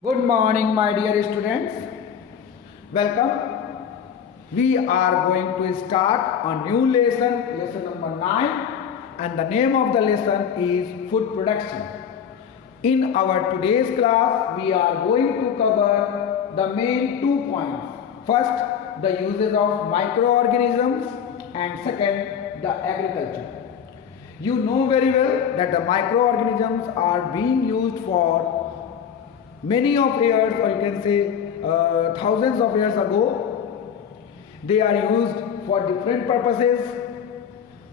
Good morning, my dear students. Welcome. We are going to start a new lesson, lesson number 9, and the name of the lesson is food production. In our today's class, we are going to cover the main 2 points. First, the uses of microorganisms, and second, the agriculture. You know very well that the microorganisms are being used for many of years, or you can say thousands of years ago. They are used for different purposes,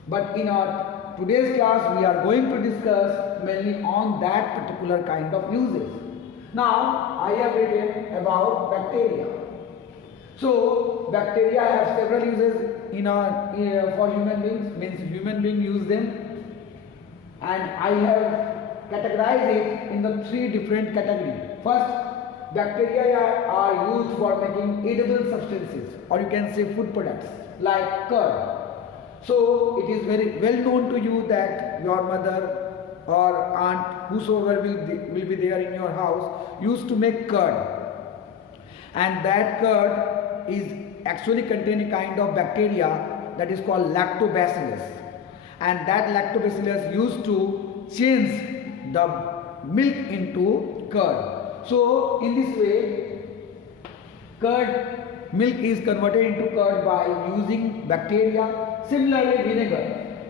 but in our today's class we are going to discuss mainly on that particular kind of uses. Now I have written about bacteria. So bacteria have several uses for human beings, means human beings use them, and I have categorize it in the 3 different categories. First, bacteria are used for making edible substances, or you can say food products like curd. So it is very well known to you that your mother or aunt, whosoever will be there in your house, used to make curd, and that curd is actually contain a kind of bacteria that is called lactobacillus, and that lactobacillus used to change the milk into curd. So in this way, curd milk is converted into curd by using bacteria. Similarly,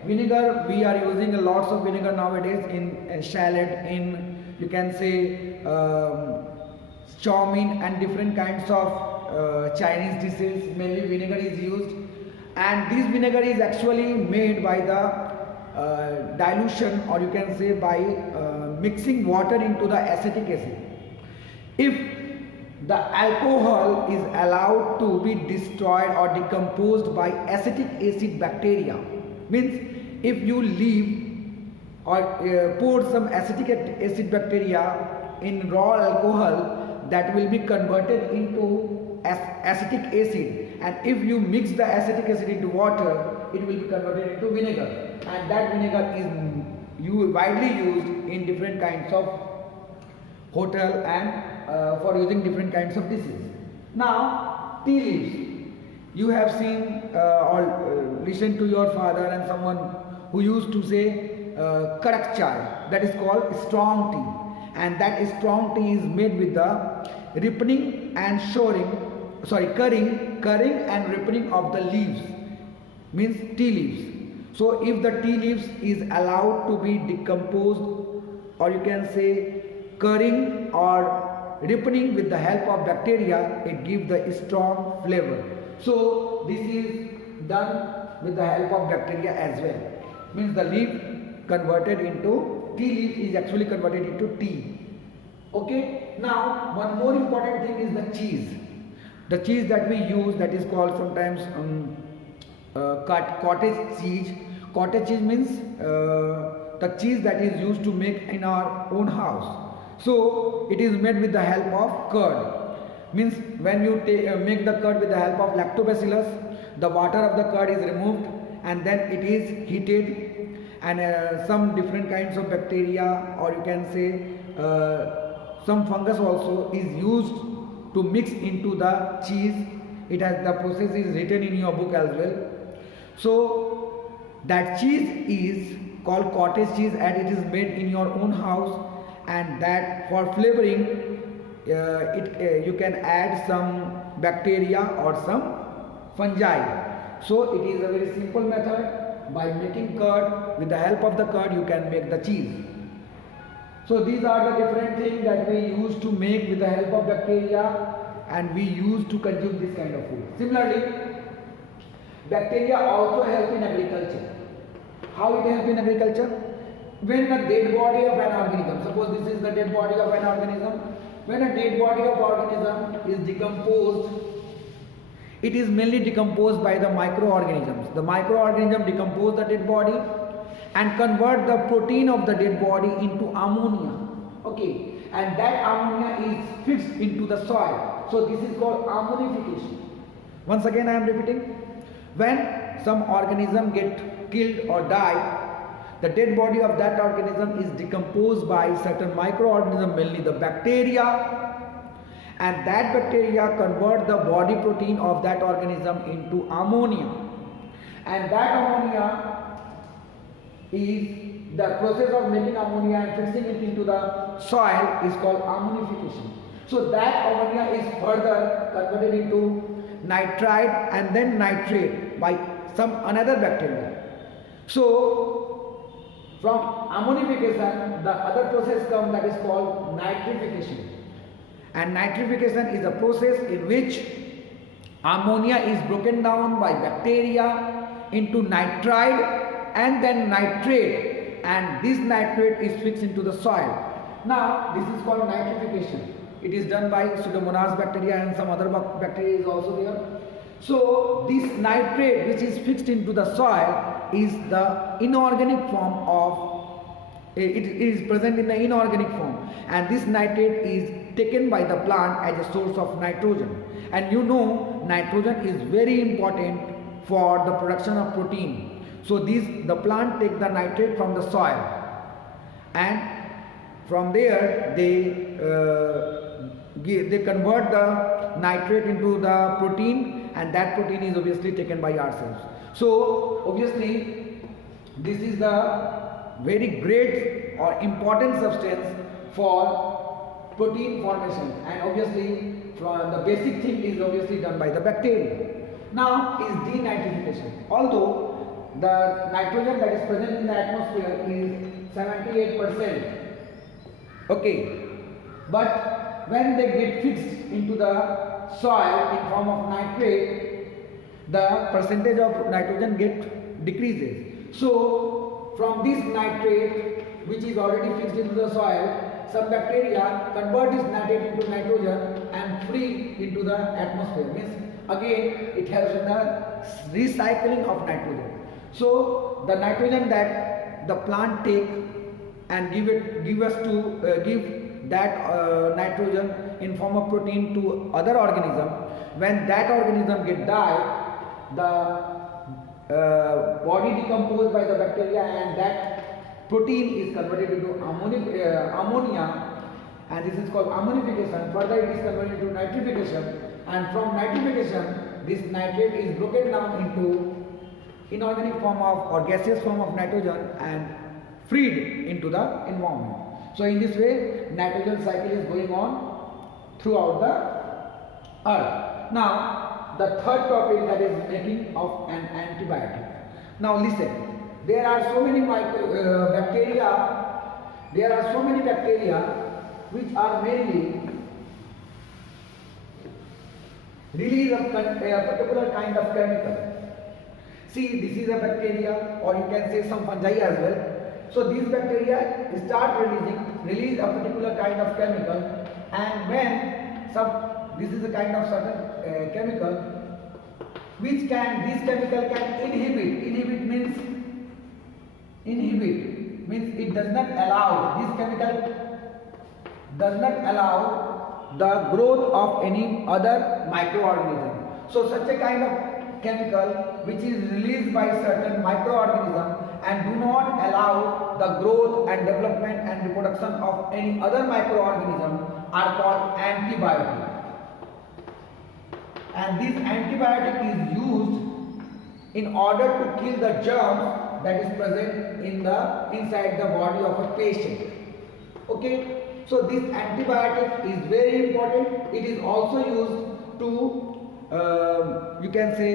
vinegar, we are using a lots of vinegar nowadays in salad, in you can say chow mein and different kinds of Chinese dishes. Mainly vinegar is used, and this vinegar is actually made by the dilution, or you can say by mixing water into the acetic acid. If the alcohol is allowed to be destroyed or decomposed by acetic acid bacteria, means if you leave or pour some acetic acid bacteria in raw alcohol, that will be converted into acetic acid, and if you mix the acetic acid into water, it will be converted into vinegar, and that vinegar is widely used in different kinds of hotel and for using different kinds of dishes. Now, tea leaves. You have seen or listened to your father and someone who used to say kadak chai, that is called strong tea, and that strong tea is made with the ripening and curring and ripening of the leaves, means tea leaves. So if the tea leaves is allowed to be decomposed, or you can say curring or ripening with the help of bacteria, it gives the strong flavor. So this is done with the help of bacteria as well. Means the leaf converted into tea leaf is actually converted into tea. Okay. Now one more important thing is the cheese. The cheese that we use, that is called sometimes cottage cheese. Cottage cheese means the cheese that is used to make in our own house. So it is made with the help of curd. Means when you make the curd with the help of lactobacillus, the water of the curd is removed and then it is heated, and some different kinds of bacteria, or you can say some fungus also is used to mix into the cheese. It has, the process is written in your book as well. So that cheese is called cottage cheese, and it is made in your own house, and that for flavoring you can add some bacteria or some fungi. So it is a very simple method. By making curd, with the help of the curd you can make the cheese. So these are the different things that we use to make with the help of bacteria, and we use to consume this kind of food. Similarly, bacteria also help in agriculture. How it helps in agriculture? When a dead body of an organism, suppose this is the dead body of an organism, when a dead body of organism is decomposed, it is mainly decomposed by the microorganisms. The microorganism decompose the dead body and convert the protein of the dead body into ammonia. Okay, and that ammonia is fixed into the soil. So this is called ammonification. Once again I am repeating. When some organism get killed or die, the dead body of that organism is decomposed by certain microorganisms, mainly the bacteria, and that bacteria convert the body protein of that organism into ammonia, and that ammonia is the process of making ammonia and fixing it into the soil is called ammonification. So that ammonia is further converted into nitrite and then nitrate by some another bacteria. So from ammonification the other process comes, that is called nitrification. And nitrification is a process in which ammonia is broken down by bacteria into nitrite and then nitrate, and this nitrate is fixed into the soil. Now this is called nitrification. It is done by Pseudomonas bacteria and some other bacteria is also there. So this nitrate which is fixed into the soil is the inorganic form of, it is present in the inorganic form, and this nitrate is taken by the plant as a source of nitrogen. And you know nitrogen is very important for the production of protein. So the plant take the nitrate from the soil, and from there they convert the nitrate into the protein, and that protein is obviously taken by ourselves. So obviously this is the very great or important substance for protein formation, and obviously from the basic thing is obviously done by the bacteria. Now is denitrification. Although the nitrogen that is present in the atmosphere is 78%, okay, but when they get fixed into the soil in form of nitrate, the percentage of nitrogen decreases. So from this nitrate which is already fixed into the soil, some bacteria convert this nitrate into nitrogen and free into the atmosphere. Means again it helps in the recycling of nitrogen. So the nitrogen that the plant take and give that nitrogen in form of protein to other organism, when that organism get died, the body decomposed by the bacteria and that protein is converted into ammonia, and this is called ammonification. Further it is converted into nitrification, and from nitrification this nitrate is broken down into inorganic form of or gaseous form of nitrogen and freed into the environment. So in this way nitrogen cycle is going on throughout the earth. Now the third topic, that is making of an antibiotic. Now listen, there are so many bacteria which are mainly release a particular kind of chemical. See, this is a bacteria, or you can say some fungi as well. So these bacteria start release a particular kind of chemical, and when this is a kind of certain chemical which this chemical can inhibit means it does not allow, this chemical does not allow the growth of any other microorganism. So such a kind of chemical which is released by certain microorganism and do not allow the growth and development and reproduction of any other microorganism are called antibiotic. And this antibiotic is used in order to kill the germs that is present inside the body of a patient. Okay, so this antibiotic is very important. It is also used to you can say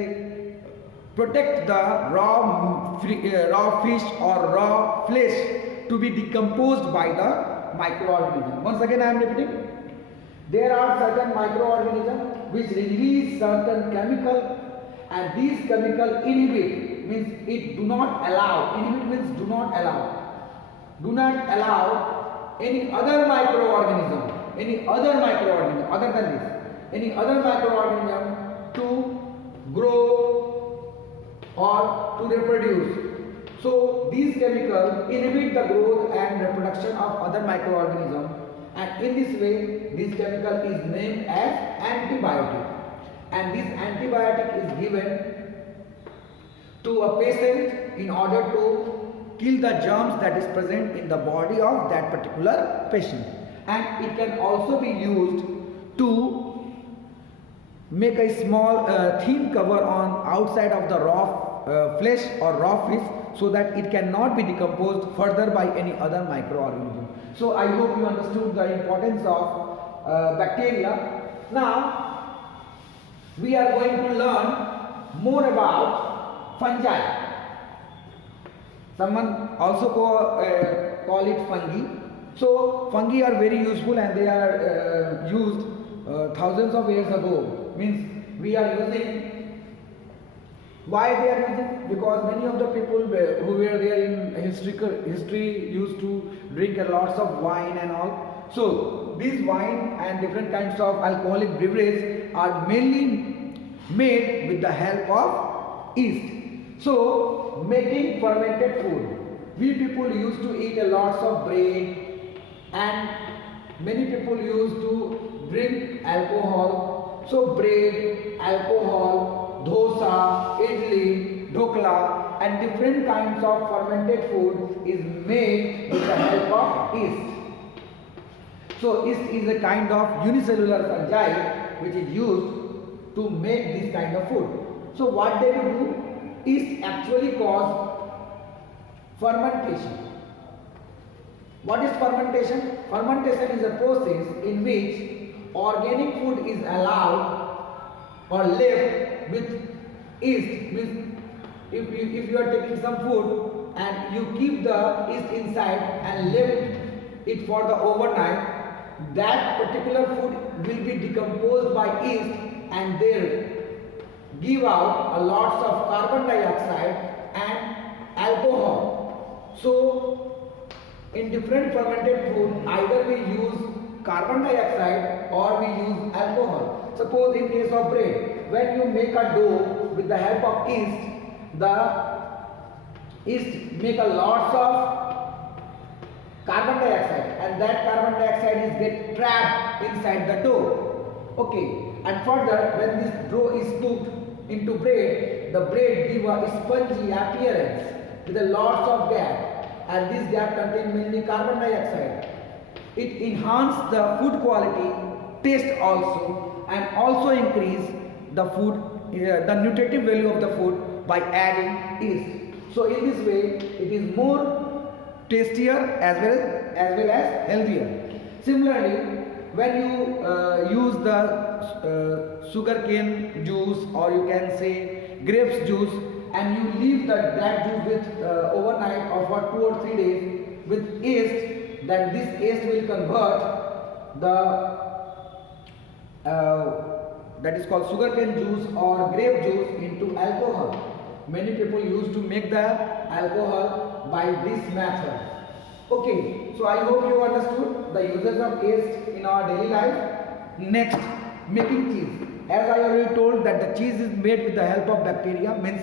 protect the raw fish or raw flesh to be decomposed by the microorganism. Once again I am repeating, there are certain microorganisms which release certain chemical, and these chemical inhibit means it do not allow, inhibit means do not allow any other microorganism other than this, any other microorganism to grow or to reproduce. So these chemicals inhibit the growth and reproduction of other microorganisms, and in this way this chemical is named as antibiotic, and this antibiotic is given to a patient in order to kill the germs that is present in the body of that particular patient, and it can also be used to make a small thin cover on outside of the raw flesh or raw fish, so that it cannot be decomposed further by any other microorganism. So I hope you understood the importance of bacteria. Now we are going to learn more about fungi. Someone also call it fungi. So fungi are very useful, and they are used thousands of years ago. Means we are using. Why they are using? Because many of the people who were there in history used to drink a lots of wine and all. So these wine and different kinds of alcoholic beverages are mainly made with the help of yeast. So making fermented food. We people used to eat a lots of bread, and many people used to drink alcohol. So bread, alcohol, dosa, idli, dhokla, and different kinds of fermented food is made with the help of yeast. So yeast is a kind of unicellular fungi which is used to make this kind of food. So what they will do? Yeast actually cause fermentation. What is fermentation? Fermentation is a process in which organic food is allowed or left with yeast. Means if you are taking some food and you keep the yeast inside and left it for the overnight, that particular food will be decomposed by yeast, and they give out a lots of carbon dioxide and alcohol. So in different fermented food, either we use carbon dioxide or we use alcohol. Suppose in case of bread, when you make a dough with the help of yeast, the yeast make a lots of carbon dioxide, and that carbon dioxide is get trapped inside the dough. Okay, and further, when this dough is cooked into bread, the bread give a spongy appearance with a lots of gap, and this gap contain mainly carbon dioxide. It enhance the food quality, taste also, and also increase the food, the nutritive value of the food by adding yeast. So in this way, it is more tastier as well as healthier. Similarly, when you use the sugarcane juice, or you can say grapes juice, and you leave that juice with overnight or for 2 or 3 days with yeast, then this yeast will convert the that is called sugarcane juice or grape juice into alcohol. Many people used to make the alcohol by this method. Okay, so I hope you understood the uses of yeast in our daily life. Next, making cheese. As I already told that the cheese is made with the help of bacteria, means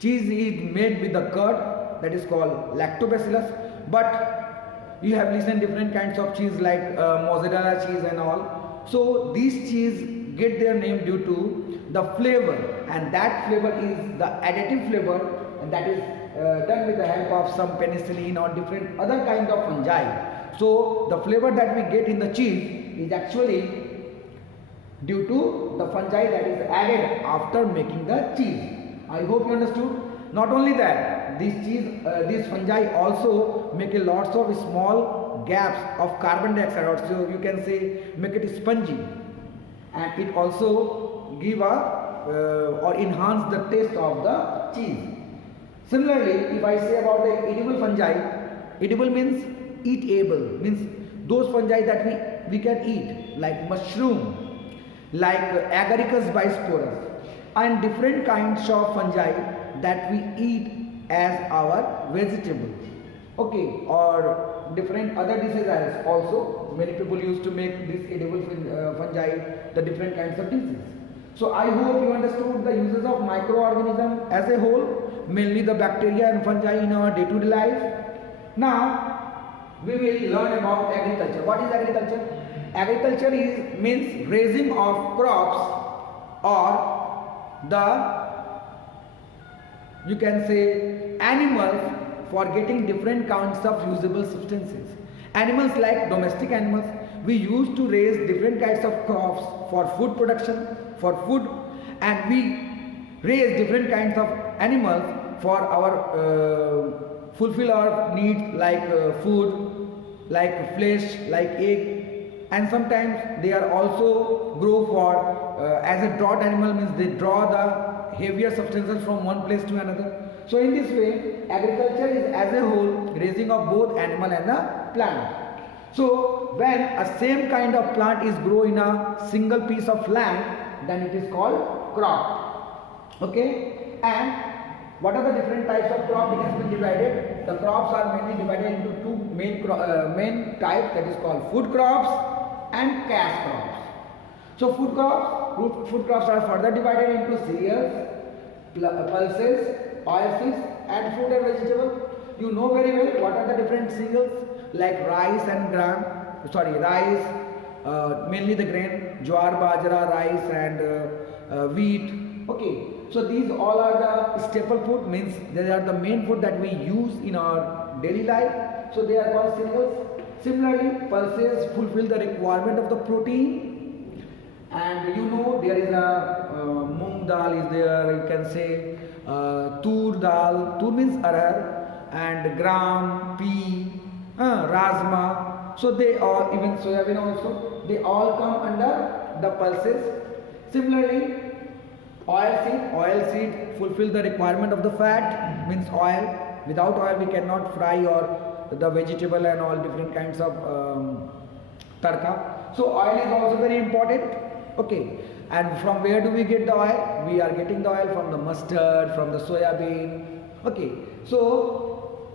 cheese is made with the curd, that is called lactobacillus. But you have listened different kinds of cheese like mozzarella cheese and all. So these cheese get their name due to the flavor, and that flavor is the additive flavor, and that is done with the help of some penicillin or different other kind of fungi. So the flavor that we get in the cheese is actually due to the fungi that is added after making the cheese. I hope you understood. Not only that, these fungi also make a lots of small gaps of carbon dioxide, or so you can say make it spongy, and it also give or enhance the taste of the cheese. Similarly, if I say about the edible fungi, edible means eatable, means those fungi that we can eat, like mushroom, like Agaricus bisporus, and different kinds of fungi that we eat as our vegetable. Okay, or different other dishes as also. Many people used to make this edible fungi the different kinds of dishes. So I hope you understood the uses of microorganisms as a whole, mainly the bacteria and fungi in our day-to-day life. Now we will learn about agriculture. What is agriculture? Agriculture means raising of crops, or you can say animals for getting different kinds of usable substances. Animals like domestic animals. we used to raise different kinds of crops for food production, for food, and we raise different kinds of animals for our fulfill our needs like food, like flesh, like egg, and sometimes they are also grow for as a draught animal, means they draw the heavier substances from one place to another. So in this way, agriculture is as a whole raising of both animal and the plant. So when a same kind of plant is grown in a single piece of land, then it is called crop. Okay, and what are the different types of crop? It has been divided. The crops are mainly divided into two main types, that is called food crops and cash crops. So food crops are further divided into cereals, pulses, oilseeds, and fruit and vegetable. You know very well what are the different cereals like rice and rice, mainly the grain, jowar, bajra, rice, and wheat. Okay, so these all are the staple food, means they are the main food that we use in our daily life. So they are called cereals. Similarly, pulses fulfill the requirement of the protein, and you know there is a moong dal is there. You can say tur dal. Tur means arhar, and gram, pea, rajma. So they all, even soybean also, they all come under the pulses. Similarly, oil seed fulfill the requirement of the fat, means oil. Without oil we cannot fry or the vegetable and all different kinds of tarka. So oil is also very important. Okay, and from where do we get the oil? We are getting the oil from the mustard, from the soya bean. Okay, so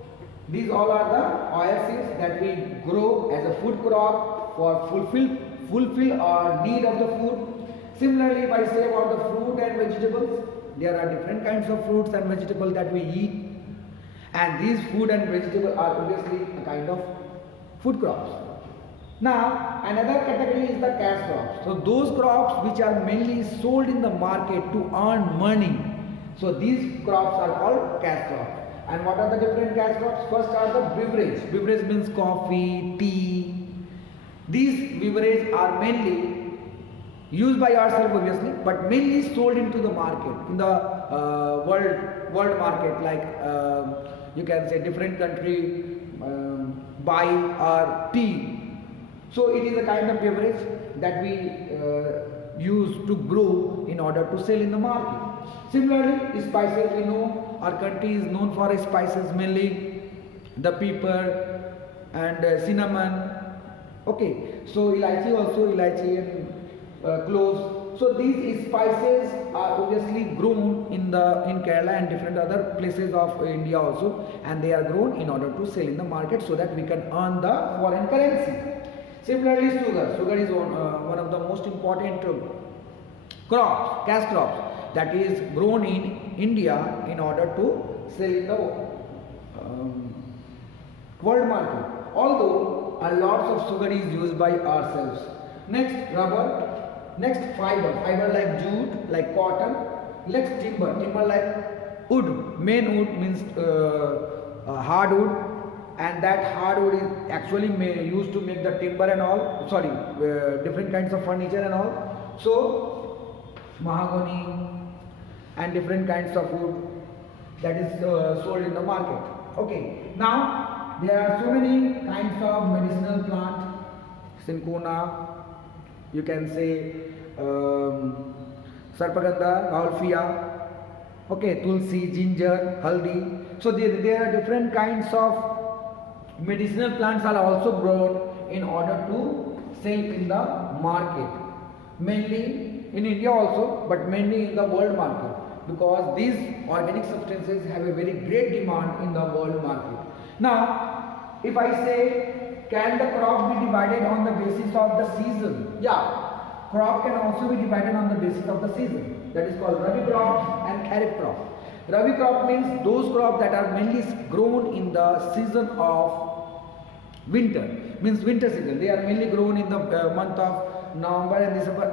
these all are the oil seeds that we grow as a food crop for fulfill our need of the food. Similarly, if I say about the fruit and vegetables, there are different kinds of fruits and vegetables that we eat, and these food and vegetables are obviously a kind of food crops. Now, another category is the cash crops. So those crops which are mainly sold in the market to earn money. So these crops are called cash crops. And what are the different cash crops? First are the beverage. Beverage means coffee, tea. These beverages are mainly used by ourselves obviously, but mainly sold into the market, in the world market, like you can say different country buy our tea. So it is a kind of beverage that we use to grow in order to sell in the market. Similarly, spices, we know our country is known for spices, mainly the pepper and cinnamon. Okay, so elaichi and cloves. So these spices are obviously grown in Kerala and different other places of India also, and they are grown in order to sell in the market so that we can earn the foreign currency. Similarly, sugar is one of the most important crops, cash crops, that is grown in India in order to sell in the world market. Although a lot of sugar is used by ourselves. Next, rubber. Next, fiber like jute, like cotton. Next, timber like wood. Main wood means hardwood, and that hardwood is actually used to make the timber and all. Different kinds of furniture and all. So mahogany and different kinds of wood that is sold in the market. Okay. Now there are so many kinds of medicinal plant. Cinchona, you can say sarpagandha, raulfia, okay, tulsi, ginger, haldi. So there are different kinds of medicinal plants are also grown in order to sell in the market, mainly in India also, but mainly in the world market, because these organic substances have a very great demand in the world market. Now, if I say, can the crop be divided on the basis of the season? Yeah. Crop can also be divided on the basis of the season. That is called Rabi crop and Kharif crop. Rabi crop means those crops that are mainly grown in the season of winter, means winter season. They are mainly grown in the month of November and December,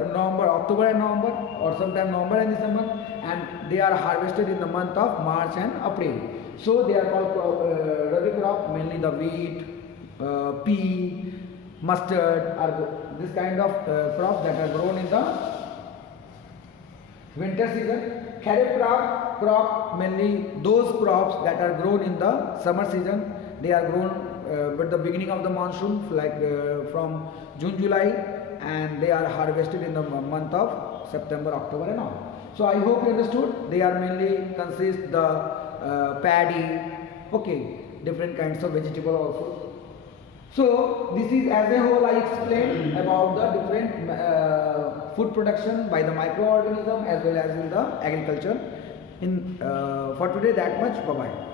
October and November, or sometime November and December, and they are harvested in the month of March and April. So they are called Rabi crop, mainly the wheat, pea, mustard, this kind of crops that are grown in the winter season. Kharif crop mainly those crops that are grown in the summer season. They are grown at the beginning of the monsoon, like from June, July, and they are harvested in the month of September, October, and all. So I hope you understood. They are mainly consist the paddy, okay, different kinds of vegetable also. So this is as a whole I explained about the different food production by the microorganism as well as in the agriculture. In for today that much. Bye bye.